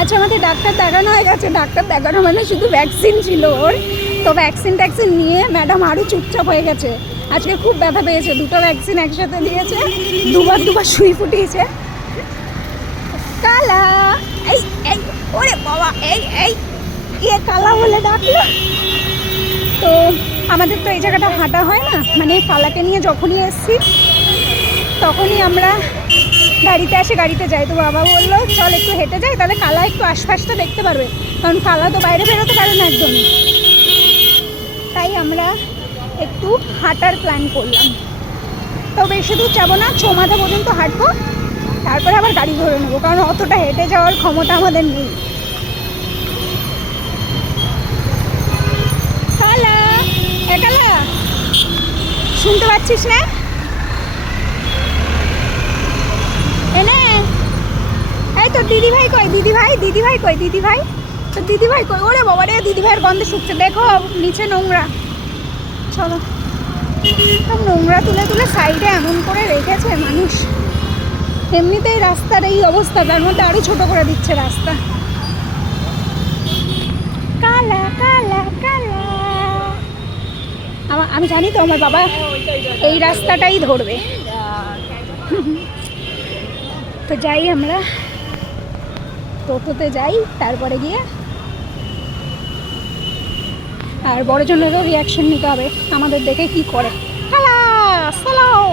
আচ্ছা আমাদের ডাক্তার দেখানো হয়ে গেছে, ডাক্তার দেখানো মানে শুধু ভ্যাকসিন ছিল ওর, তো ভ্যাকসিন ট্যাকসিন নিয়ে ম্যাডাম আরও চুপচাপ হয়ে গেছে। আজকে খুব ব্যথা পেয়েছে, দুটো ভ্যাকসিন একসাথে দিয়েছে, দুবার সুই ফুটিয়েছে। কালা, এই এই ওরে বাবা, এই এই এ কালা বলে ডাকলো। তো আমাদের তো এই জায়গাটা হাঁটা হয় না, মানে কালাকে নিয়ে যখনই এসছি তখনই আমরা গাড়িতে আসে গাড়িতে যাই। তো বাবা বললো চল একটু হেঁটে যাই, তাহলে কালা একটু আশপাশটা দেখতে পারবে, কারণ কালা তো বাইরে বেরোতে পারে না একদমই। তাই আমরা একটু হাঁটার প্ল্যান করলাম। তো বেশি দূর যাবো না, চৌমাথা পর্যন্ত হাঁটবো, তারপরে আবার গাড়ি ধরে নেবো, কারণ অতটা হেঁটে যাওয়ার ক্ষমতা আমাদের নেই। কালা, এ কালা, শুনতে পাচ্ছিস না? এনে এই তোর দিদিভাই কই, দিদিভাই কই, দিদিভাই তোর দিদিভাই কই? ওরে বাবা রে, দিদিভাইয়ের গন্ধে শুকছে, দেখো নিচে নোংরা। চলো, সব নোংরা তুলে তুলে সাইডে এমন করে রেখেছে মানুষ। এমনিতেই রাস্তার এই অবস্থা, তার মধ্যে আরো ছোট করে দিচ্ছে রাস্তা। কালা কালা কালা, আমি জানি তো আমার বাবা এই রাস্তাটাই ধরবে। তো যাই, আমরা টোটোতে যাই, তারপরে গিয়ে আর বড়জনেরও রিয়াকশন নিতে হবে আমাদের দেখে কি করে। কালা সালাও।